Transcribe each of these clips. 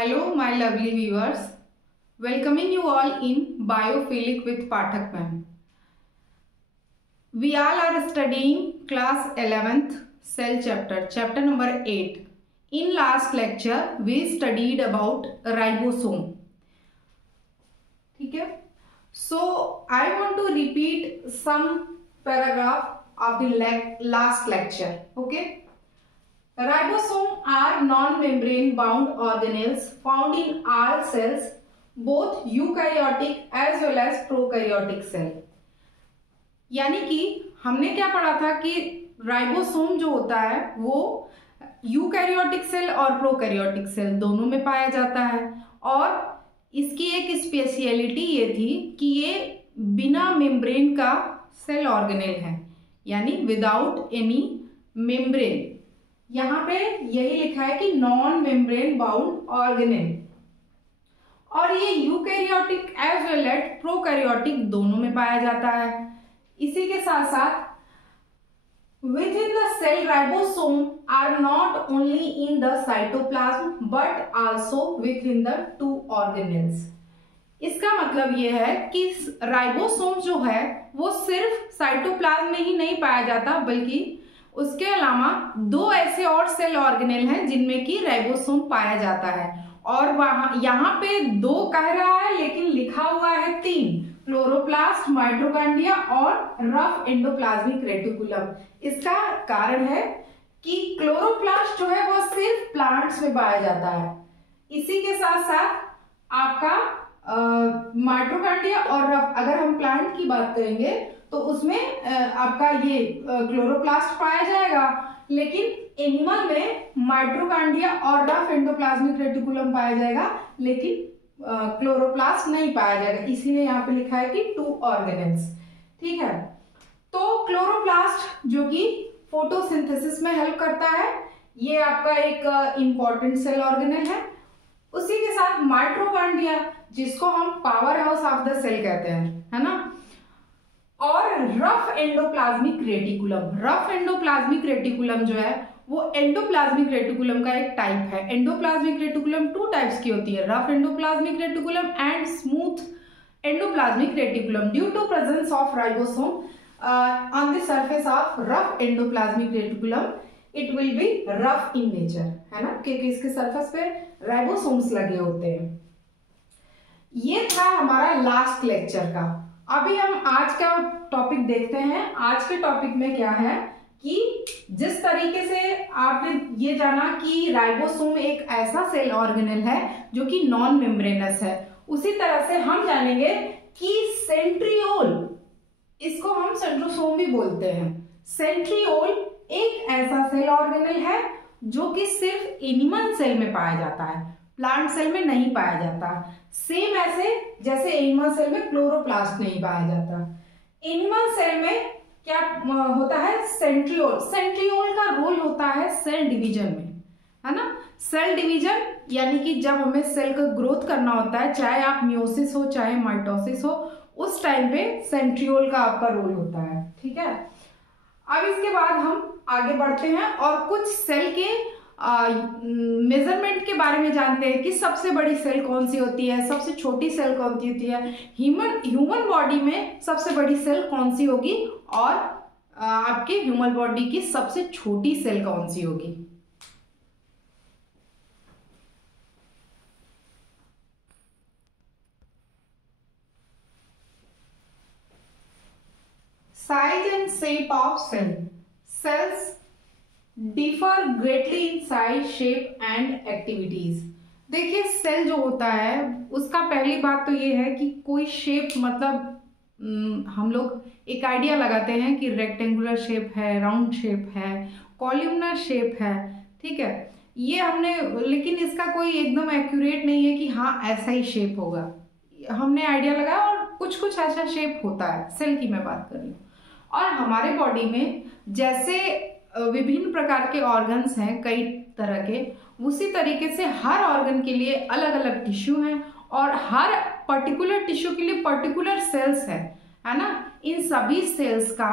Hello, my lovely viewers. Welcoming you all in Biophilic with Pathak ma'am. We all are studying class 11th cell chapter number 8. In last lecture, we studied about ribosome. Okay? So, I want to repeat some paragraph of the last lecture. Okay? Ribosomes are non-membrane bound organelles found in all cells, both eukaryotic as well as prokaryotic cell. यानी कि हमने क्या पढ़ा था कि ribosome जो होता है वो यूकैरियोटिक सेल और प्रोकैरियोटिक सेल दोनों में पाया जाता है और इसकी एक स्पेशलिटी ये थी कि ये बिना मेम्ब्रेन का सेल ऑर्गेनेल है, यानी विदाउट एनी मेम्ब्रेन। यहाँ पे यही लिखा है कि नॉन मेम्ब्रेन बाउंड ऑर्गेनेल, और ये eukaryotic as well as prokaryotic दोनों में पाया जाता है। इसी के साथ साथ within the cell ribosome are not only in the cytoplasm but also within the two organelles। इसका मतलब ये है कि राइबोसोम जो है वो सिर्फ साइटोप्लाज्म में ही नहीं पाया जाता, बल्कि उसके अलावा दो ऐसे और सेल ऑर्गेनेल हैं जिनमें कि राइबोसोम पाया जाता है। और वहां यहाँ पे दो कह रहा है लेकिन लिखा हुआ है तीन, क्लोरोप्लास्ट, माइटोकॉन्ड्रिया और रफ एंडोप्लाज्मिक रेटिकुलम। इसका कारण है कि क्लोरोप्लास्ट जो है वो सिर्फ प्लांट्स में पाया जाता है। इसी के साथ साथ आपका माइटोकॉन्ड्रिया और रफ, अगर हम प्लांट की बात करेंगे तो उसमें आपका ये क्लोरोप्लास्ट पाया जाएगा, लेकिन एनिमल में माइटोकॉन्ड्रिया और रफ एंडोप्लाज्मिक रेटिकुलम पाया जाएगा, लेकिन क्लोरोप्लास्ट नहीं पाया जाएगा। इसीलिए यहाँ पे लिखा है कि टू ऑर्गेनेल्स। ठीक है, तो क्लोरोप्लास्ट जो कि फोटोसिंथेसिस में हेल्प करता है, ये आपका एक इंपॉर्टेंट सेल ऑर्गेनेल है। उसी के साथ माइटोकॉन्ड्रिया, जिसको हम power house of the cell कहते हैं, है ना, और rough endoplasmic reticulum. Rough endoplasmic reticulum जो है वो एंडोप्लाज्मिक रेटिकुलम का एक टाइप है। एंडोप्लाज्मिक रेटिकुलम टू टाइप्स की होती है, rough endoplasmic reticulum and smooth endoplasmic reticulum. Due to presence of ribosome on the surface of rough endoplasmic reticulum, it will be rough in nature, है ना, क्योंकि इसके सरफेस पे ribosomes लगे होते हैं। ये था हमारा लास्ट लेक्चर का। अभी हम आज का टॉपिक देखते हैं। आज के टॉपिक में क्या है कि जिस तरीके से आपने ये जाना कि राइबोसोम एक ऐसा सेल ऑर्गेनेल है जो कि नॉन मेम्ब्रेनस है, उसी तरह से हम जानेंगे कि सेंट्रियोल, इसको हम सेंट्रोसोम भी बोलते हैं, सेंट्रियोल एक ऐसा सेल ऑर्गेनेल है जो कि सिर्फ एनिमल सेल में पाया जाता है, प्लांट सेल में नहीं पाया जाता। सेम ऐसे जैसे एनिमल सेल में क्लोरोप्लास्ट नहीं पाया जाता। एनिमल सेल में क्या होता है, सेंट्रियोल। सेंट्रियोल का रोल होता है सेल डिवीजन में, है ना, सेल डिवीजन, यानी कि जब हमें सेल का ग्रोथ करना होता है, चाहे आप मियोसिस हो चाहे माइटोसिस हो, उस टाइम पे सेंट्रियोल का आपका रोल होता है। ठीक है, अब इसके बाद हम आगे बढ़ते हैं और कुछ सेल के मेजरमेंट के बारे में जानते हैं कि सबसे बड़ी सेल कौन सी होती है, सबसे छोटी सेल कौन सी होती है, ह्यूमन बॉडी में सबसे बड़ी सेल कौन सी होगी और आपके ह्यूमन बॉडी की सबसे छोटी सेल कौन सी होगी। Size and shape of cell. Cells differ greatly in size, shape and activities. देखिए, सेल जो होता है उसका पहली बात तो ये है कि कोई शेप, मतलब हम लोग एक आइडिया लगाते हैं कि रेक्टेंगुलर शेप है, राउंड शेप है, कॉलमनर शेप है। ठीक है, ये हमने, लेकिन इसका कोई एकदम एक्यूरेट नहीं है कि हाँ ऐसा ही शेप होगा। हमने आइडिया लगाया और कुछ कुछ ऐसा शेप होता है। सेल की मैं बात कर रही हूँ। और हमारे बॉडी में जैसे विभिन्न प्रकार के ऑर्गन्स हैं कई तरह के, उसी तरीके से हर ऑर्गन के लिए अलग अलग टिश्यू हैं और हर पर्टिकुलर टिश्यू के लिए पर्टिकुलर सेल्स हैं, है ना। इन सभी सेल्स का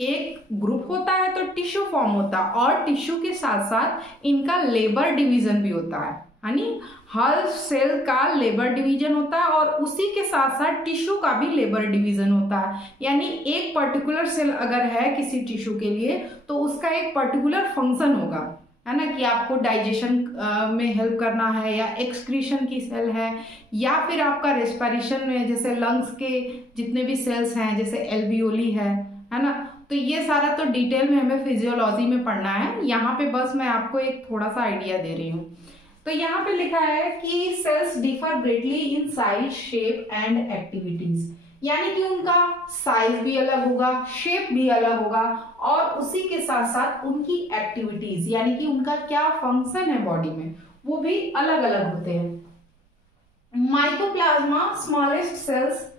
एक ग्रुप होता है तो टिश्यू फॉर्म होता है, और टिश्यू के साथ साथ इनका लेबर डिवीजन भी होता है यानी हर सेल का लेबर डिवीजन होता है और उसी के साथ साथ टिश्यू का भी लेबर डिवीजन होता है। यानी एक पर्टिकुलर सेल अगर है किसी टिश्यू के लिए तो उसका एक पर्टिकुलर फंक्शन होगा, है ना, कि आपको डाइजेशन में हेल्प करना है, या एक्सक्रीशन की सेल है, या फिर आपका रेस्पिरेशन में जैसे लंग्स के जितने भी सेल्स हैं जैसे एल्वियोली है ना। तो ये सारा तो डिटेल में हमें फिजियोलॉजी में पढ़ना है, यहाँ पे बस मैं आपको एक थोड़ा सा आइडिया दे रही हूँ। तो यहाँ पे लिखा है कि cells differ greatly in size, shape and activities, यानी कि उनका साइज भी अलग होगा, शेप भी अलग होगा, और उसी के साथ साथ उनकी एक्टिविटीज यानी कि उनका क्या फंक्शन है बॉडी में वो भी अलग अलग होते हैं। माइकोप्लाज्मा स्मॉलेस्ट सेल्स,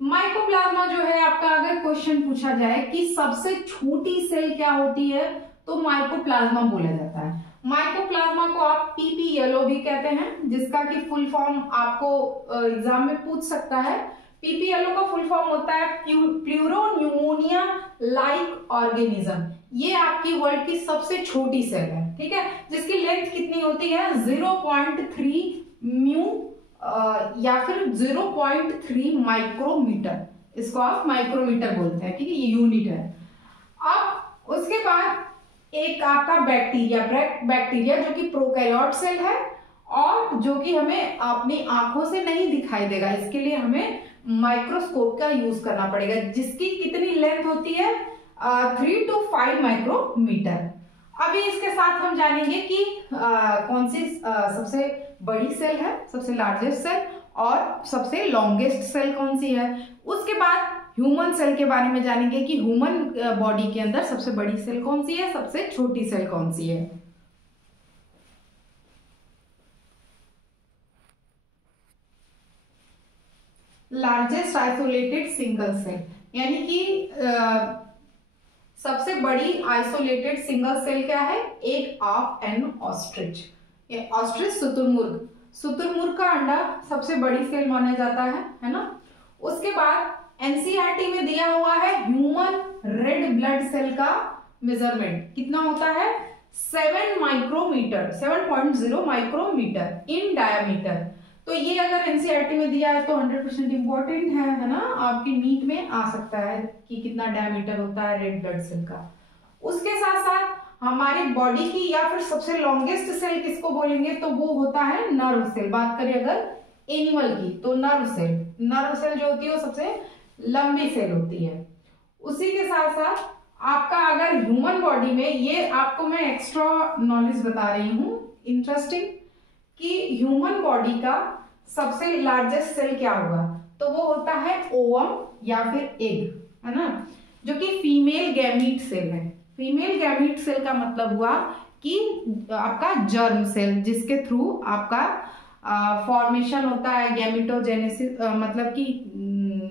माइकोप्लाज्मा जो है आपका अगर क्वेश्चन पूछा जाए कि सबसे छोटी सेल क्या होती है तो माइकोप्लाज्मा बोला जाता है। माइकोप्लाज्मा को आप पीपीएलओ भी कहते हैं, जिसका कि फुल फॉर्म आपको एग्जाम में पूछ सकता है। पीपीएलओ का फुल फॉर्म होता है प्लूरो न्यूमोनिया लाइक ऑर्गेनिज्म। ये आपकी वर्ल्ड की सबसे छोटी सेल है, ठीक है, जिसकी लेंथ कितनी होती है 0.3 म्यू या फिर 0.3 माइक्रोमीटर, इसको आप माइक्रोमीटर बोलते हैं, ठीक है, ये यूनिट है। अब उसके बाद एक आपका बैक्टीरिया जो कि प्रोकैरियोट सेल है और जो कि हमें अपनी आंखों से नहीं दिखाई देगा, इसके लिए हमें माइक्रोस्कोप का यूज करना पड़ेगा, जिसकी कितनी लेंथ होती है 3 to 5 माइक्रोमीटर। अभी इसके साथ हम जानेंगे कि कौन सी सबसे बड़ी सेल है, सबसे लार्जेस्ट सेल, और सबसे लॉन्गेस्ट सेल कौन सी है। उसके बाद ह्यूमन सेल के बारे में जानेंगे कि ह्यूमन बॉडी के अंदर सबसे बड़ी सेल कौन सी है, सबसे छोटी सेल कौन सी है। लार्जेस्ट आइसोलेटेड सिंगल सेल, यानी कि सबसे बड़ी आइसोलेटेड सिंगल सेल क्या है, एग ऑफ एन ऑस्ट्रिच। ये ऑस्ट्रिच शुतुरमुर्ग का अंडा सबसे बड़ी सेल माना जाता है ना। उसके बाद एनसीईआरटी में दिया हुआ है ह्यूमन रेड ब्लड सेल का मेजरमेंट कितना होता है 7 माइक्रोमीटर, 7.0 माइक्रोमीटर इन डायमीटर। तो ये अगर एनसीईआरटी में दिया है तो 100% इंपॉर्टेंट है ना, आपकी नीट में आ सकता है कि कितना डायमीटर होता है रेड ब्लड सेल का। उसके साथ साथ हमारी बॉडी की या फिर सबसे लॉन्गेस्ट सेल किसको बोलेंगे तो वो होता है नर्व सेल। बात करें अगर एनिमल की तो नर्व सेल जो होती है वो सबसे लंबी सेल होती है। उसी के साथ साथ आपका अगर ह्यूमन बॉडी में, ये आपको मैं एक्स्ट्रा नॉलेज बता रही हूं इंटरेस्टिंग, कि ह्यूमन बॉडी का सबसे लार्जेस्ट सेल क्या होगा तो वो होता है ओवम या फिर एग, है ना, जो कि फीमेल गैमीट सेल है। फीमेल गैमीट सेल का मतलब हुआ कि आपका जर्म सेल, जिसके थ्रू आपका फॉर्मेशन होता है गैमिटोजेनेसिस, मतलब कि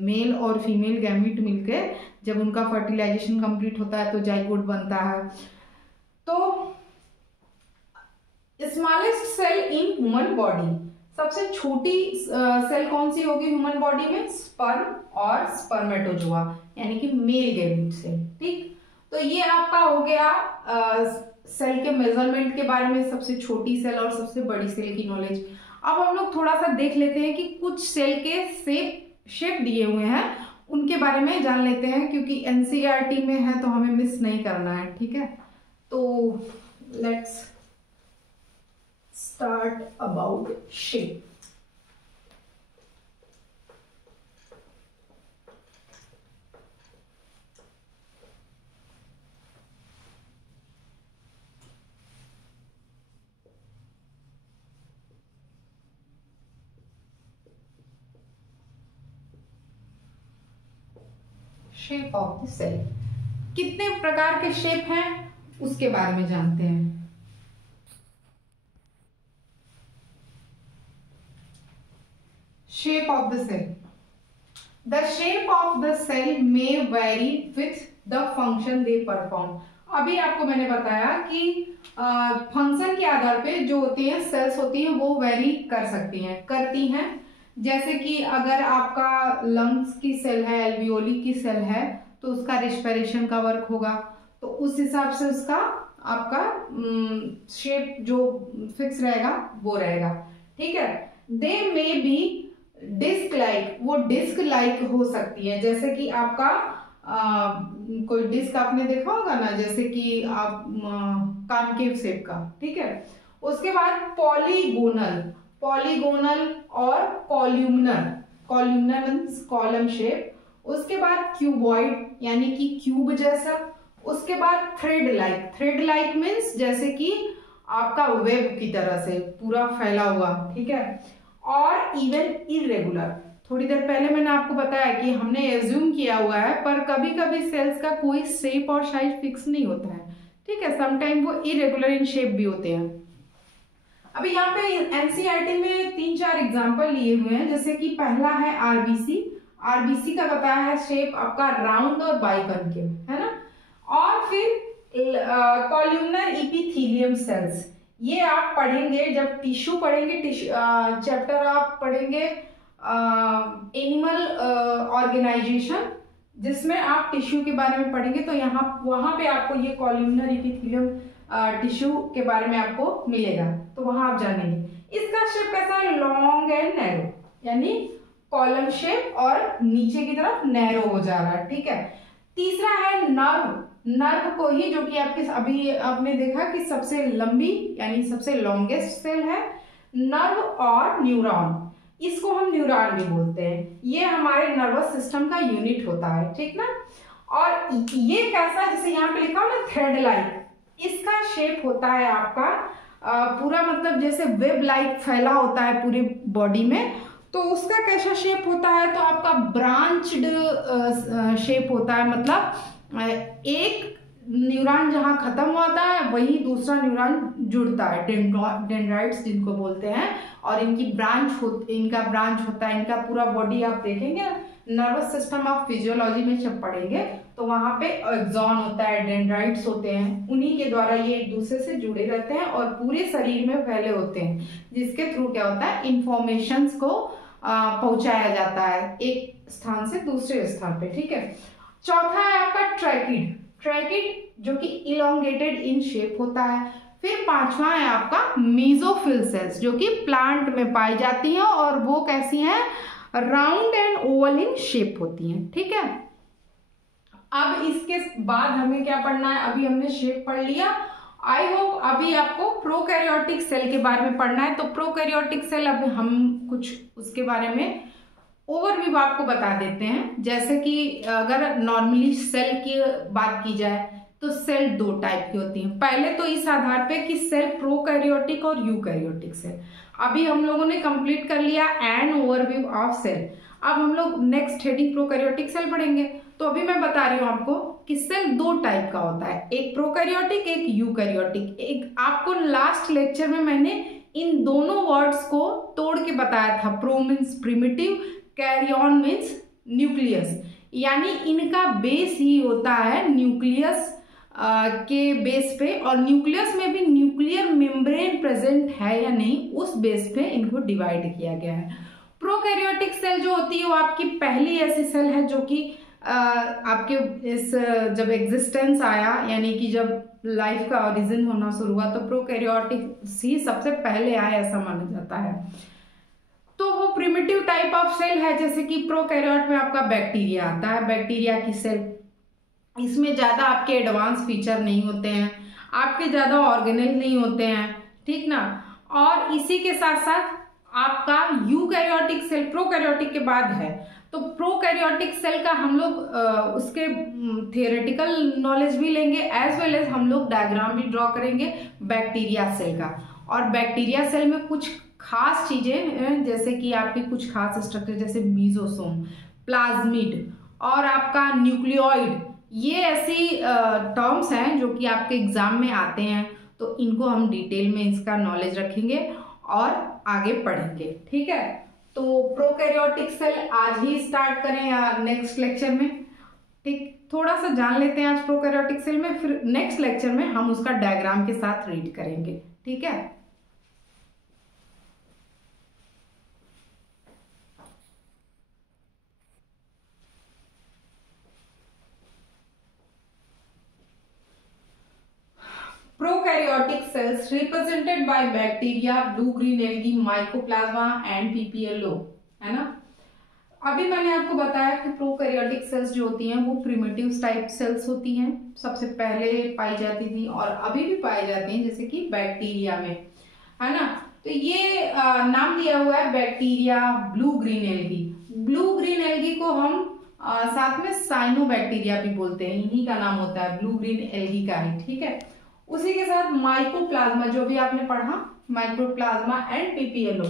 मेल और फीमेल गैमीट मिलकर जब उनका फर्टिलाइजेशन कंप्लीट होता है तो जाइगोट बनता है। तो smallest cell in human body, सबसे छोटी सेल कौन सी होगी ह्यूमन बॉडी में, स्पर्म और स्पर्मेटोजोआ, यानी कि मेल गैमीट सेल। ठीक, तो ये आपका हो गया सेल के मेजरमेंट के बारे में, सबसे छोटी सेल और सबसे बड़ी सेल की नॉलेज। अब हम लोग थोड़ा सा देख लेते हैं कि कुछ सेल के शेप दिए हुए हैं उनके बारे में जान लेते हैं, क्योंकि एनसीईआरटी में है तो हमें मिस नहीं करना है, ठीक है। तो let's start about shape. Shape of the cell, कितने प्रकार के शेप हैं उसके बारे में जानते हैं। Shape of the cell, the shape of the cell may vary with the function they perform. अभी आपको मैंने बताया कि फंक्शन के आधार पे जो होती हैं सेल्स होती हैं वो वेरी कर सकती हैं, करती हैं। जैसे कि अगर आपका लंग्स की सेल है, एल्वियोली की सेल है, तो उसका रेस्पिरेशन का वर्क होगा, तो उस हिसाब से उसका आपका शेप जो फिक्स रहेगा वो रहेगा, ठीक है। दे मे बी डिस्क लाइक, वो डिस्क लाइक हो सकती है, जैसे कि आपका कोई डिस्क आपने देखा होगा ना, जैसे कि आप कॉनकेव शेप का, ठीक है। उसके बाद पॉलीगोनल, पॉलीगोनल और columnar, columnar means column shape. उसके बाद क्यूबॉइड यानी कि क्यूब जैसा। उसके बाद thread like, thread like means जैसे कि आपका वेब की तरह से पूरा फैला हुआ, ठीक है। और इवन इरेगुलर, थोड़ी देर पहले मैंने आपको बताया कि हमने एज्यूम किया हुआ है, पर कभी कभी सेल्स का कोई शेप और साइज फिक्स नहीं होता है, ठीक है। समटाइम वो इरेगुलर इन शेप भी होते हैं। अभी यहाँ पे एनसीईआरटी में 3-4 एग्जांपल लिए हुए हैं, जैसे कि पहला है आरबीसी। आरबीसी का बताया है शेप आपका राउंड और बाइकॉन्केव, है ना। और फिर कॉल्यूमनर इपिथेलियम सेल्स, ये आप पढ़ेंगे जब टिश्यू पढ़ेंगे, चैप्टर आप पढ़ेंगे एनिमल ऑर्गेनाइजेशन, जिसमें आप टिश्यू के बारे में पढ़ेंगे, तो यहाँ वहां पे आपको ये कॉल्यूमनर इपिथेलियम टिश्यू के बारे में आपको मिलेगा, तो वहां आप जानेंगे। इसका शेप कैसा है, लॉन्ग एंड नैरो, यानी कॉलम शेप और नीचे की तरफ नैरो हो जा रहा है, ठीक है। तीसरा है नर्व, नर्व को ही जो कि आपके अभी आपने देखा कि सबसे लंबी यानी सबसे लॉन्गेस्ट सेल है नर्व और न्यूरॉन, इसको हम न्यूरॉन भी बोलते हैं। ये हमारे नर्वस सिस्टम का यूनिट होता है, ठीक ना। और ये कैसा, जैसे यहाँ पे लिखा हो ना थ्रेड लाइक, इसका शेप होता है आपका पूरा मतलब जैसे वेब लाइक फैला होता है पूरी बॉडी में, तो उसका कैसा शेप होता है, तो आपका ब्रांच्ड शेप होता है, मतलब एक न्यूरॉन जहां खत्म होता है वही दूसरा न्यूरॉन जुड़ता है, डेंड्राइट्स जिनको बोलते हैं, और इनका ब्रांच होता है, इनका पूरा बॉडी आप देखेंगे नर्वस सिस्टम आप फिजियोलॉजी में जब पढ़ेंगे तो वहां पे एक्सॉन होता है, डेंड्राइट्स होते हैं, उन्हीं के द्वारा ये एक दूसरे से जुड़े रहते हैं और पूरे शरीर में फैले होते हैं, जिसके थ्रू क्या होता है इंफॉर्मेशंस को पहुंचाया जाता है एक स्थान से दूसरे स्थान पे, ठीक है। चौथा है आपका ट्रैकिड, ट्रैकिड जो कि इलोंगेटेड इन शेप होता है। फिर पांचवा है आपका मेसोफिल सेल्स, जो कि प्लांट में पाई जाती हैं और वो कैसी हैं, round and oval in shape होती हैं, ठीक है। अब इसके बाद हमें क्या पढ़ना है, अभी हमने शेप पढ़ लिया, आई होप अभी आपको प्रोकैरियोटिक सेल के बारे में पढ़ना है। तो प्रोकैरियोटिक सेल अब हम कुछ उसके बारे में ओवरव्यू आपको बता देते हैं। जैसे कि अगर नॉर्मली सेल की बात की जाए तो सेल दो टाइप की होती हैं, पहले तो इस आधार पे कि सेल प्रोकैरियोटिक और यूकैरियोटिक सेल, अभी हम लोगों ने कंप्लीट कर लिया एन ओवरव्यू ऑफ सेल। अब हम लोग नेक्स्ट हेडिंग प्रोकैरियोटिक सेल पढ़ेंगे। तो अभी मैं बता रही हूँ आपको कि सेल दो टाइप का होता है, एक प्रोकैरियोटिक एक यूकैरियोटिक। एक आपको लास्ट लेक्चर में मैंने इन दोनों वर्ड्स को तोड़ के बताया था, pro means primitive, karyon means nucleus, यानी इनका बेस ही होता है न्यूक्लियस के बेस पे, और न्यूक्लियस में भी न्यूक्लियर मेम्ब्रेन प्रेजेंट है या नहीं उस बेस पे इनको डिवाइड किया गया है। प्रोकैरियोटिक सेल जो होती है वो आपकी पहली ऐसी सेल है जो कि आपके इस जब एग्जिस्टेंस आया, यानी कि जब लाइफ का ओरिजिन होना शुरू हुआ, तो प्रोकैरियोटिक ही सबसे पहले आया ऐसा माना जाता है। तो वो प्रिमिटिव टाइप ऑफ सेल है, जैसे कि प्रोकैरियोट में आपका बैक्टीरिया आता है, बैक्टीरिया की सेल, इसमें ज्यादा आपके एडवांस फीचर नहीं होते हैं, आपके ज्यादा ऑर्गेनेल नहीं होते हैं, ठीक ना। और इसी के साथ साथ आपका यूकैरियोटिक सेल प्रोकैरियोटिक के बाद है, तो प्रोकैरियोटिक सेल का हम लोग उसके थियोरेटिकल नॉलेज भी लेंगे, एज वेल एज हम लोग डायग्राम भी ड्रॉ करेंगे बैक्टीरिया सेल का। और बैक्टीरिया सेल में कुछ खास चीजें जैसे कि आपकी कुछ खास स्ट्रक्चर जैसे मीजोसोम, प्लाज्मिड और आपका न्यूक्लियोइड, ये ऐसी टर्म्स हैं जो कि आपके एग्जाम में आते हैं, तो इनको हम डिटेल में इसका नॉलेज रखेंगे और आगे पढ़ेंगे, ठीक है। तो प्रोकैरियोटिक सेल आज ही स्टार्ट करें या नेक्स्ट लेक्चर में, ठीक, थोड़ा सा जान लेते हैं आज प्रोकैरियोटिक सेल में, फिर नेक्स्ट लेक्चर में हम उसका डायग्राम के साथ रीड करेंगे, ठीक है। Prokaryotic cells represented by bacteria, blue green algae, mycoplasma and PPLO, है ना। अभी मैंने आपको बताया कि प्रोकैरियोटिक सेल्स जो होती हैं वो प्रिमिटिव टाइप सेल्स होती हैं, सबसे पहले पाई जाती थी और अभी भी पाई जाती हैं, जैसे कि बैक्टीरिया में, है ना। तो ये नाम दिया हुआ है bacteria blue green algae. Blue green algae को हम साथ में साइनोबैक्टीरिया भी बोलते हैं, इन्हीं का नाम होता है ब्लू ग्रीन एल्गी का ही, ठीक है। उसी के साथ माइकोप्लाज्मा, जो भी आपने पढ़ा, mycoplasma and PPLO,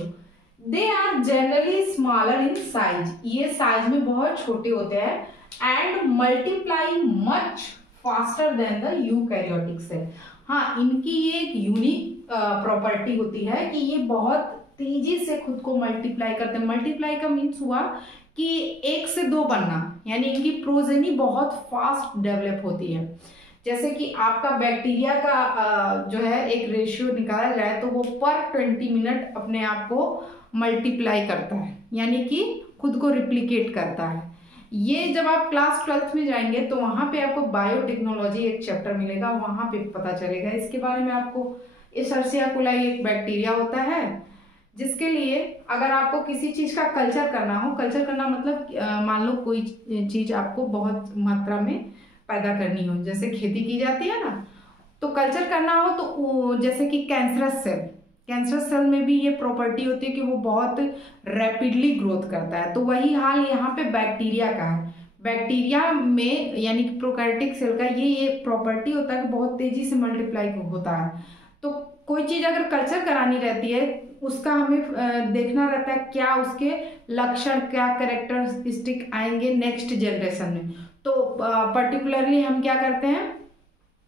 they are generally smaller in size, ये साइज में बहुत छोटे होते हैं and multiply much faster than the eukaryotic cell. हाँ, इनकी ये एक यूनिक प्रॉपर्टी होती है कि ये बहुत तेजी से खुद को मल्टीप्लाई करते हैं। मल्टीप्लाई का मीन्स हुआ कि 1 से 2 बनना, यानी इनकी प्रोजेनी बहुत फास्ट डेवलप होती है। जैसे कि आपका बैक्टीरिया का जो है एक रेशियो निकाला जाए तो वो पर 20 मिनट अपने आप को मल्टीप्लाई करता है, यानी कि खुद को रिप्लिकेट करता है। ये जब आप क्लास 12th में जाएंगे तो वहाँ पे आपको बायोटेक्नोलॉजी एक चैप्टर मिलेगा, वहाँ पे पता चलेगा इसके बारे में आपको। एशर्सिया कोलाई एक बैक्टीरिया होता है जिसके लिए अगर आपको किसी चीज़ का कल्चर करना हो, कल्चर करना मतलब मान लो कोई चीज़ आपको बहुत मात्रा में पैदा करनी हो, जैसे खेती की जाती है ना, तो कल्चर करना हो तो जैसे कि कैंसरस सेल, कैंसरस सेल में भी ये प्रॉपर्टी होती है कि वो बहुत रैपिडली ग्रोथ करता है। तो वही हाल यहाँ पे बैक्टीरिया का है। बैक्टीरिया में यानी कि प्रोकैरियोटिक सेल का ये प्रॉपर्टी होता है कि बहुत तेजी से मल्टीप्लाई होता है। तो कोई चीज़ अगर कल्चर करानी रहती है, उसका हमें देखना रहता है क्या उसके लक्षण, क्या कैरेक्टरिस्टिक आएंगे नेक्स्ट जनरेशन में। तो पर्टिकुलरली हम क्या करते हैं,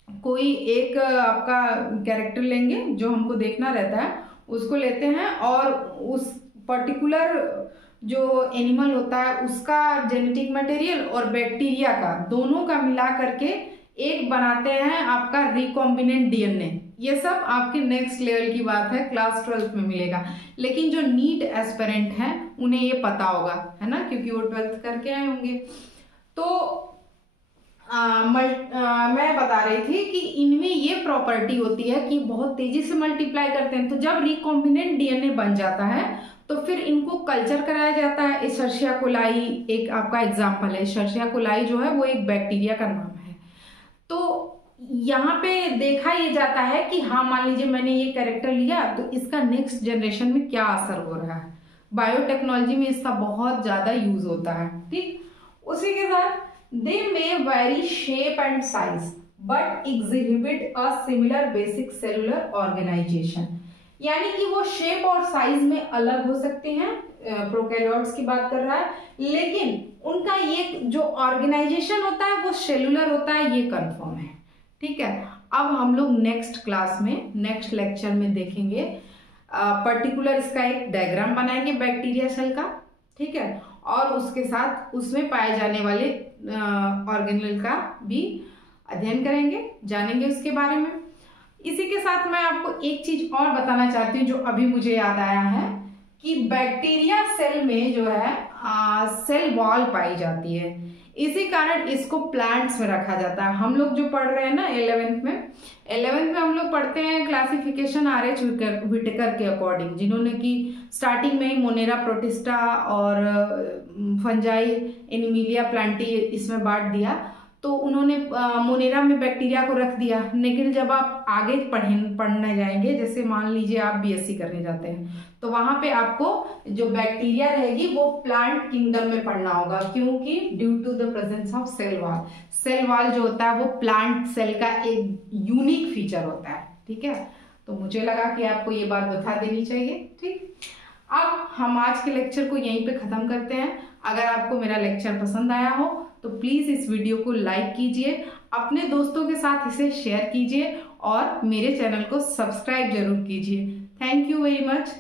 कोई एक आपका कैरेक्टर लेंगे जो हमको देखना रहता है, उसको लेते हैं और उस पर्टिकुलर जो एनिमल होता है उसका जेनेटिक मटेरियल और बैक्टीरिया का दोनों का मिला करके एक बनाते हैं आपका रिकॉम्बिनेंट डीएनए। ये सब आपके नेक्स्ट लेवल की बात है, क्लास 12th में मिलेगा। लेकिन जो नीट एस्पिरेंट हैं उन्हें ये पता होगा, है ना, क्योंकि वो 12th करके आए होंगे। तो मैं बता रही थी कि इनमें ये प्रॉपर्टी होती है कि बहुत तेजी से मल्टीप्लाई करते हैं। तो जब रिकॉम्बिनेंट डीएनए बन जाता है तो फिर इनको कल्चर कराया जाता है। एशर्सिया कोलाई एक आपका एग्जाम्पल है। एशर्सिया कोलाई जो है वो एक बैक्टीरिया का नाम है। तो यहाँ पे देखा ये जाता है कि हाँ, मान लीजिए मैंने ये कैरेक्टर लिया तो इसका नेक्स्ट जनरेशन में क्या असर हो रहा है। बायोटेक्नोलॉजी में इसका बहुत ज्यादा यूज होता है, ठीक। उसी के साथ they may vary shape and size but exhibit a similar basic cellular organization, यानी कि वो शेप और साइज में अलग हो सकते हैं, प्रोकैरियोट्स की बात कर रहा है, लेकिन उनका ये जो ऑर्गेनाइजेशन होता है वो सेलुलर होता है, ये कंफर्म है, ठीक है। अब हम लोग नेक्स्ट क्लास में, नेक्स्ट लेक्चर में देखेंगे पर्टिकुलर इसका एक डायग्राम बनाएंगे बैक्टीरिया सेल का, ठीक है, और उसके साथ उसमें पाए जाने वाले ऑर्गेनेल का भी अध्ययन करेंगे, जानेंगे उसके बारे में। इसी के साथ मैं आपको एक चीज और बताना चाहती हूँ जो अभी मुझे याद आया है कि बैक्टीरिया सेल में जो है सेल वॉल पाई जाती है, इसी कारण इसको प्लांट्स में रखा जाता है। हम लोग जो पढ़ रहे हैं ना 11th में हम लोग पढ़ते हैं क्लासिफिकेशन RH व्हिटेकर के अकॉर्डिंग, जिन्होंने कि स्टार्टिंग में ही मोनेरा प्रोटिस्टा और फंजाई एनिमिलिया प्लांटी इसमें बांट दिया। तो उन्होंने मोनेरा में बैक्टीरिया को रख दिया, लेकिन जब आप आगे पढ़ने जाएंगे, जैसे मान लीजिए आप BSc करने जाते हैं, तो वहां पे आपको जो बैक्टीरिया रहेगी वो प्लांट किंगडम में पढ़ना होगा, क्योंकि due to the presence of cell wall. Cell wall जो होता है वो प्लांट सेल का एक यूनिक फीचर होता है, ठीक है। तो मुझे लगा कि आपको ये बात बता देनी चाहिए, ठीक। अब हम आज के लेक्चर को यहीं पे खत्म करते हैं। अगर आपको मेरा लेक्चर पसंद आया हो तो प्लीज इस वीडियो को लाइक कीजिए, अपने दोस्तों के साथ इसे शेयर कीजिए और मेरे चैनल को सब्सक्राइब जरूर कीजिए। Thank you very much.